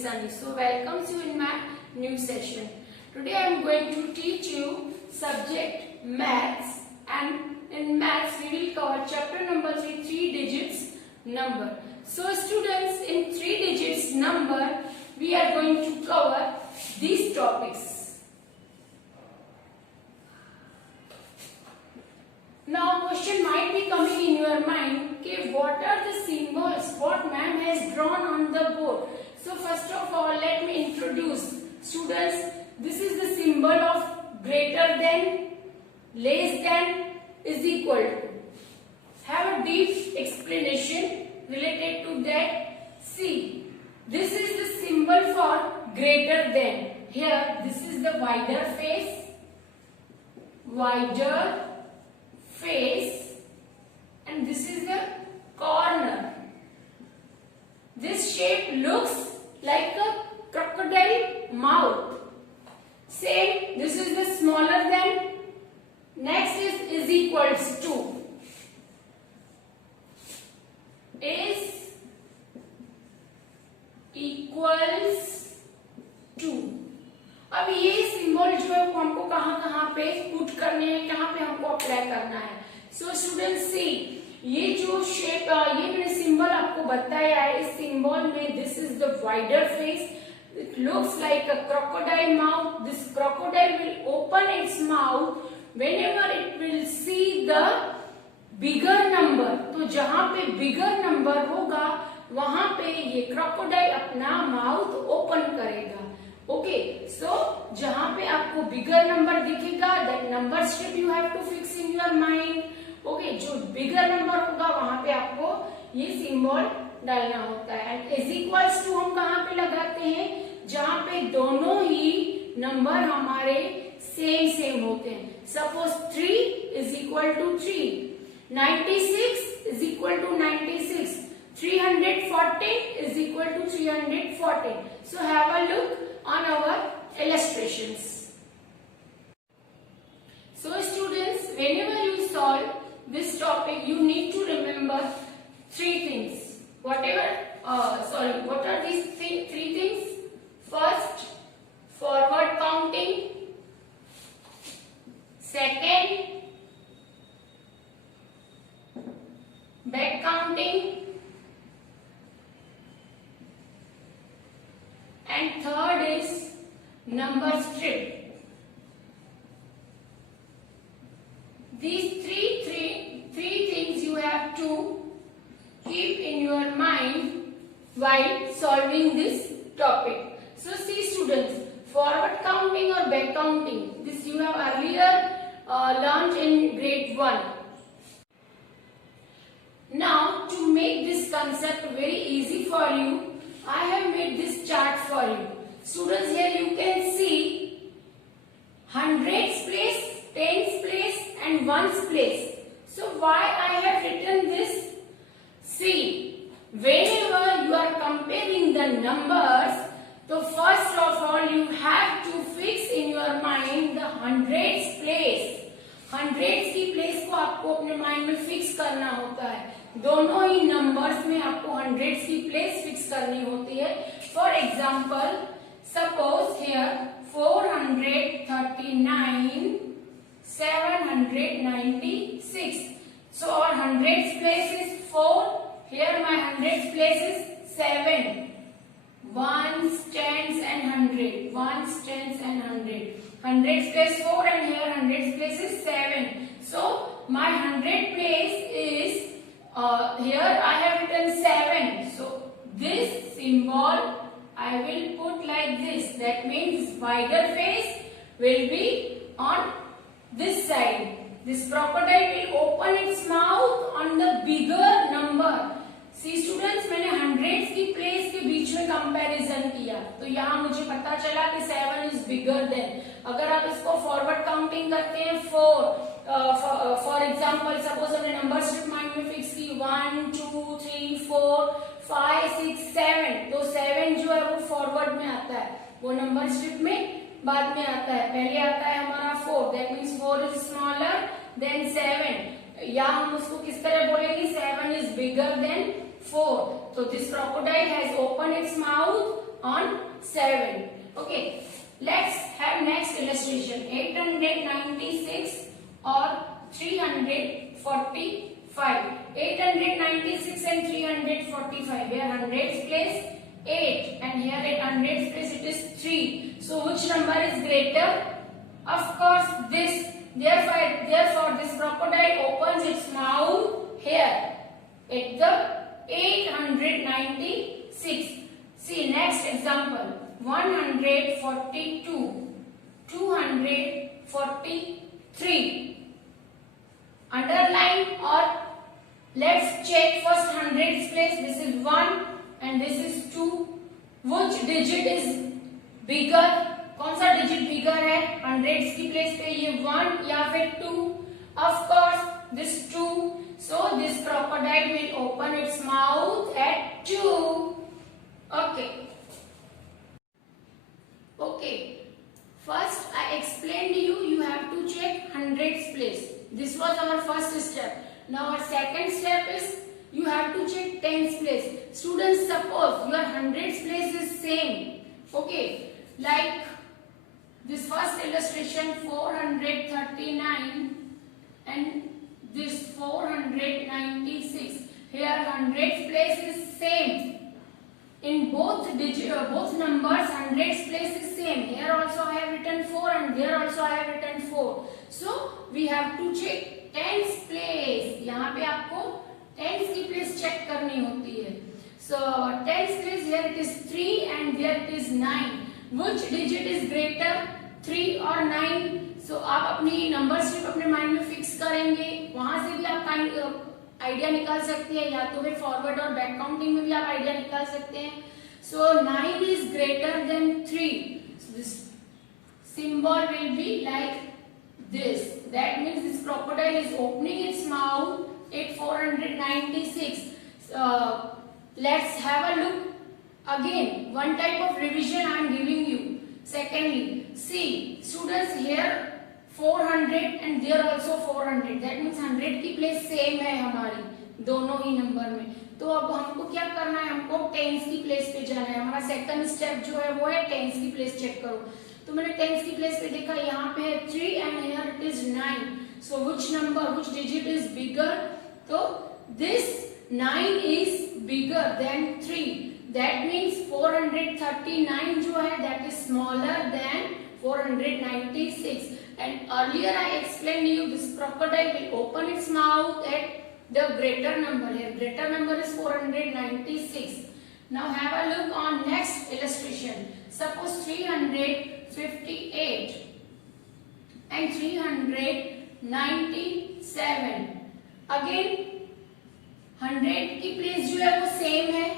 is Sunny. So welcomes you in my new session. Today I am going to teach you subject maths, and in maths we will cover chapter number 3, 3 digits number. So students, in 3 digits number we are going to cover these topics. Now question might be coming in your mind, okay, what are the symbols what ma'am has drawn on the board? So first of all let me introduce students. This is the symbol of greater than, less than, is equal to. Have a deep explanation related to that. See, this is the symbol for greater than. Here this is the wider face, and this is the corner. This shape looks like a crocodile mouth. Same, this is the smaller than. Next is equals to. Is equals to. अब ये symbol जो है वो हमको कहाँ पे put करने हैं, कहाँ पे हमको अप्लाई करना है. सो स्टूडेंट्स सी, ये जो शेप, ये मैंने सिंबल आपको बताया है. इस सिंबल में this is the wider face. It looks like a crocodile mouth. This crocodile will open its mouth whenever it will see the bigger number. तो जहाँ पे bigger number होगा वहाँ पे ये crocodile अपना mouth open करेगा. ओके, सो जहाँ पे आपको बिगर नंबर दिखेगा, that number strip you have to fix in your mind. Okay, जो बिगर नंबर होगा वहां पे आपको ये सिंबल डालना होता है. एंड इज इक्वल्स टू हम कहाँ पे लगाते हैं? जहाँ पे दोनों ही नंबर हमारे सेम होते हैं. Suppose 3 is equal to 3, 96 is equal to 96, 314 is equal to 314. So have a look on our illustrations. So students, whenever you solve this topic, you need to remember three things. What are these three things? First, forward counting. Second, back counting. And third is number strip. These three things you have to keep in your mind while solving this topic. So see students, forward counting or back counting, this you have earlier learned in grade 1. Now to make this concept very easy for you, I have made this chart for you. Students, here you can see hundreds place, tens place and ones place. So why I have written this? See, whenever you are comparing the numbers, so first of all you have to fix in your mind the hundreds place. hundreds की place को आपको अपने mind में fix करना होता है. दोनों ही numbers में आपको hundreds की प्लेस फिक्स करनी होती है. For example, suppose here 439, 796. So our hundreds place is 4. Here my hundreds place is 7. Ones, tens and 100. Ones, tens and 100. Hundreds place 4 and here hundreds place is 7. So my 100 place is here I have written 7. So this symbol I will put like this. That means wider face will be on this side. This crocodile will open its mouth on the bigger number. See students, मैंने hundreds की place के बीच में comparison किया तो यहाँ मुझे पता चला कि 7 इज बिगर देन. अगर आप इसको फॉरवर्ड काउंटिंग करते हैं 4, फॉर एग्जांपल सपोज हमने नंबर स्ट्रिप माइंड में फिक्स की 1 2 3 4 5 6 7, तो 7 जो है वो फॉरवर्ड में आता है, वो नंबर स्ट्रिप में बाद में आता है. पहले आता है हमारा 4, that means 4 is smaller than 7. या हम उसको किस तरह बोलेंगे? 7 is bigger than 4. So this crocodile has opened its mouth on 7. Okay, let's have next illustration. 896 or 345. 896 and 345. Where hundreds place 8 and here at hundreds place it is 3. So which number is greater? Of course this. Therefore this crocodile opens its mouth here at the 896. See next example. 142, 243. Underline or let's check first hundreds place. This is 1 and this is 2. Which digit is bigger? कौन सा digit bigger है? Hundreds की place पे ये 1 या फिर 2? Of course this 2. So this crocodile will open its mouth at 2. Okay. Okay, first I explained you have to check hundreds place. This was our first step. Now our second step is you have to check tens place. Students, suppose your hundreds place is same. Okay, like this first illustration 439 and this 496. Here hundreds place is same. In both numbers, hundreds place is same. Here also I have written 4 and there also I have written 4. So we have to check tens place. यहाँ पे आपको tens की place check करनी होती है. So tens place, here it is 3 and there it is 9. Which digit is greater, 3 or 9? So आप अपनी number strip अपने माइंड में फिक्स करेंगे. वहां से भी आप आइडिया निकाल सकते हैं, या तो फिर फॉरवर्ड और बैक काउंटिंग में भी आप आइडिया निकाल सकते हैं. सो 9 is greater than 3. This symbol will be like this. That means this crocodile is opening its mouth at 496. Let's have a look again. One type of revision I am giving you. Secondly, see students, here 400 and there also 400. That means 100 की place same है हमारी दोनों ही number में. तो अब हमको क्या करना है? हमको टेंस की प्लेस पे जाना है. हमारा सेकंड स्टेप जो है वो है टेंस की प्लेस चेक करो. तो मैंने टेंस की प्लेस पे देखा, यहाँ पे है 3 and here it is 9. So which digit is bigger? तो this 9 is bigger than 3. That means 439 जो है that is smaller than 496. And earlier I explained you this crocodile will open its mouth at the greater number. Here greater number is 496. Now have a look on next illustration. Suppose 358 and 397. Again 100 की place जो है वो same है.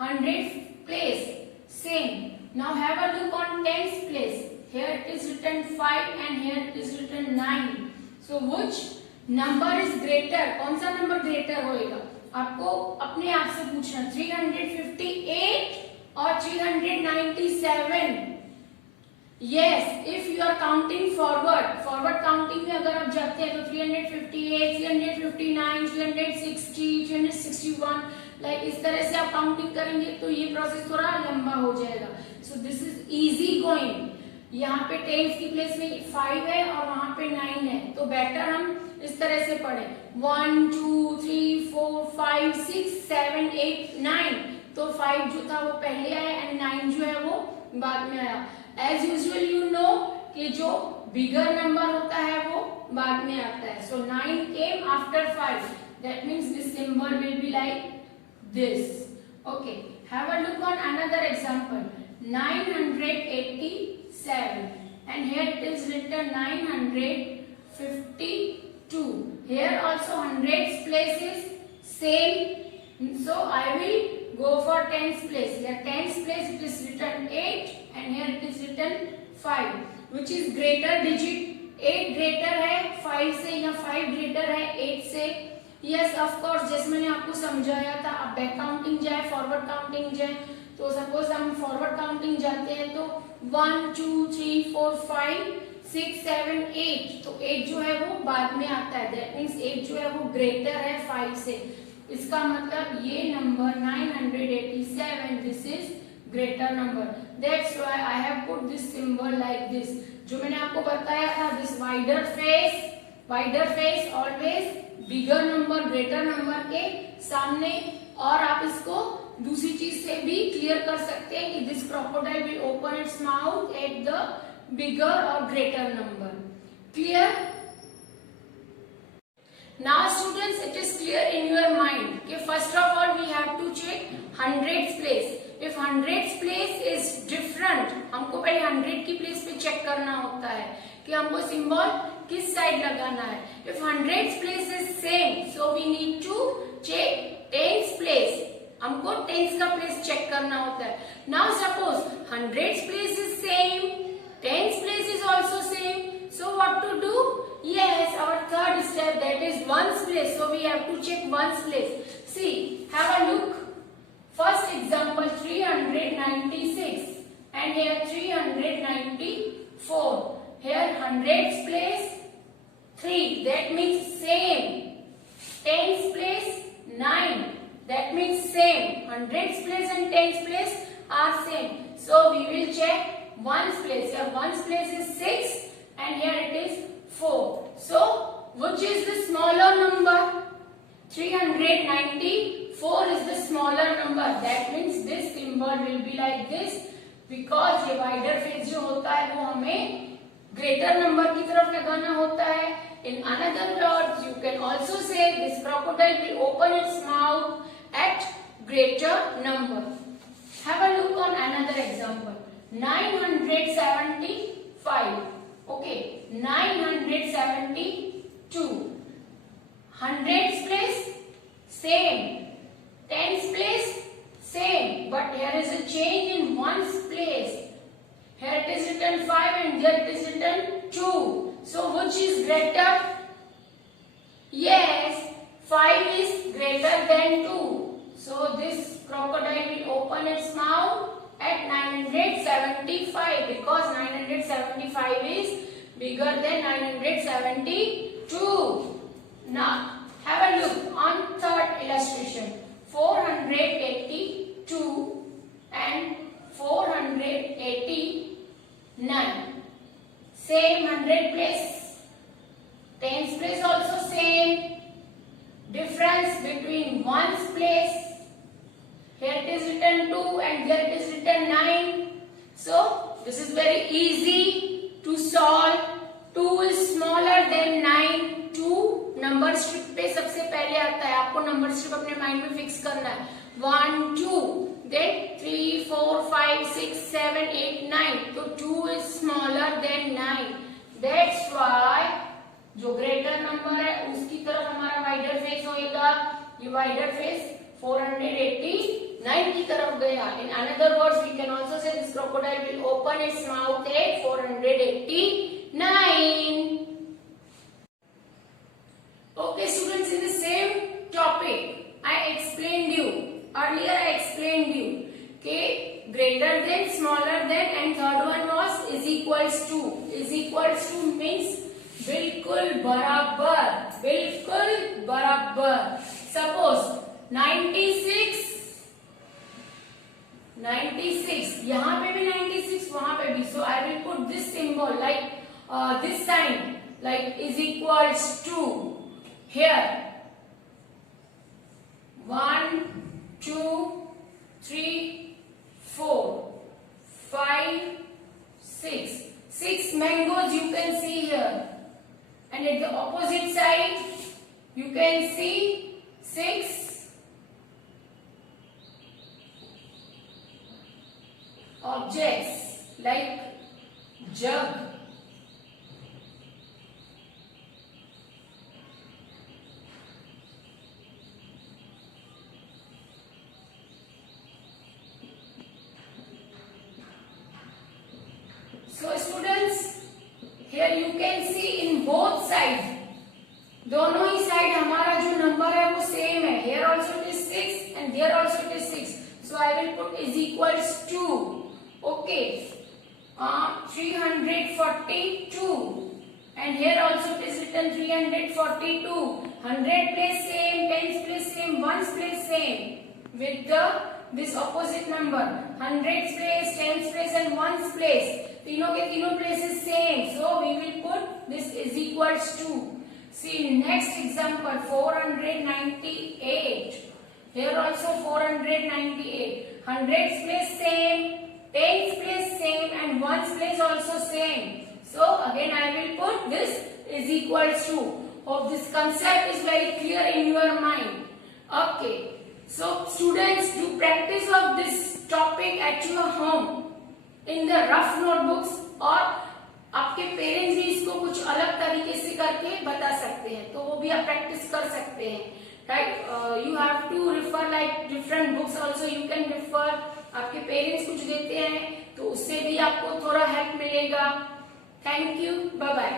100 place same. Now have a look on tens place. Here it is written 5 and here it is written 9. So which number is greater? कौन सा number greater होएगा? आपको अपने आप से पूछना. 358 और 397. Yes, if you are counting forward counting में अगर आप जाते हैं तो 358, 359, 360, 361 लाइक इस तरह से आप काउंटिंग करेंगे तो ये प्रोसेस थोड़ा लंबा हो जाएगा. So this is easy going. यहाँ पे टेंस की प्लेस में 5 है और वहां पे 9 है, तो बेटर हम इस तरह से पढ़े 1 2 3 4 5 6 7 8 9. तो 5 जो था वो पहले आया एंड 9 जो है वो बाद में आया. एज यूजुअल यू नो कि जो बिगर नंबर होता है वो बाद में आता है. सो 9 came after 5. That means this symbol will be like this. Okay, have a look on another example. 987 and here it is written 952. Here also hundreds place is same. So I will go for tens place. Here tens place it is written 8 and here it is written 5. Which is greater digit? 8 greater है 5 से या 5 greater है 8 से? Yes of course. जैसे मैंने आपको समझाया था, आप बैक काउंटिंग जाए फॉरवर्ड काउंटिंग जाए. तो सपोज हम फॉरवर्ड काउंटिंग जाते हैं तो 1 2 3 4 5 6 7 8. तो 8 जो है वो बाद में आता है. दैट मीन्स 8 जो है वो ग्रेटर है 5 से. इसका मतलब ये number 987 this is greater number, that's why I have put this symbol like this. जो मैंने आपको बताया था, this wider face always bigger number greater number के सामने। और आप इसको दूसरी चीज से भी क्लियर कर सकते हैं कि this crocodile will open its mouth at the bigger और greater number. Clear? Now students, it is clear in your mind कि first of all we have to check hundreds place. If hundreds place is different, हमको पहले 100 की place पे check करना होता है कि हमको सिंबल किस साइड लगाना है। If hundreds place is same, so we need to check tens place. हमको tens का प्लेस चेक करना होता है। Now suppose hundreds place is same, tens place is also same. So what to do? Yes, our third step, that is ones place. So we have to check ones place. See, have a look. First example 396 and here 394. Here hundreds place 3, that means same. Tens place 9, that means same. Hundreds place and tens place are same. So we will check ones place. Here ones place is 6 and here it is 4. So which is the smaller number? 394 is the smaller number. That means this symbol will be like this because ये wider face जो होता है वो हमें greater number की तरफ लगाना होता है। In another words, you can also say this crocodile will open its mouth at greater number. Have a look on another example. 975. Okay, 972. Hundreds place same, tens place same, but here is a change in ones place. Here it is written 5 and here it is written 2. So which is greater? Yes, 5 is greater than 2. So this crocodile will open its mouth at 975 because 975 is bigger than 972. Now have a look on third illustration. 482 and 489. Same 100 place. Tens place also same. Difference between ones place. Here it is written 2 and here it is written 9. So this is very easy to solve. 2 is smaller than 9. 2 number strip पे सबसे पहले आता है। आपको number strip अपने mind में fix करना है। 1 2 then 3 4 5 6 7 8 9. तो 2 is smaller than 9. That's why जो ग्रेटर नंबर है उसकी तरफ हमारा वाइडर फेस होएगा। ये वाइडर फेस 489 की तरफ गया। In another words, we can also say this crocodile will open its mouth at 489. Okay students, in the same topic I explained you earlier, I explained you okay, greater than, smaller than, and third one was is equals to. Is equals to means बिल्कुल बराबर, बिल्कुल बराबर। Suppose 96 यहाँ पे भी 96 वहां पे भी, so I will put this symbol like this sign like is equals to. Here 1 2 3 4 5 6 mangoes you can see here, and at the opposite side you can see 6 objects like jug, so students here you can see in both sides, दोनों ही side हमारा जो number है वो same है। Here also it is 6 and here also it is 6, so I will put is equals to. Okay, 342 and here also it is written 342. 100 place same, tens place same, ones place same with this opposite number. 100s place, tens place and ones place. तीनों के तीनों places same. So we will put this is equals to. See next example 498. Here also 498. 100s place same, tens place same and ones place also same. So again I will put this is equals to. Hope this concept is very clear in your mind. Okay. So students, do practice of this topic at your home in the rough notebooks, और आपके parents भी इसको कुछ अलग तरीके से करके बता सकते हैं, तो वो भी आप प्रैक्टिस कर सकते हैं. Right, you have to refer like different books also, you can refer. आपके पेरेंट्स कुछ देते हैं तो उससे भी आपको थोड़ा हेल्प मिलेगा. Thank you, bye bye.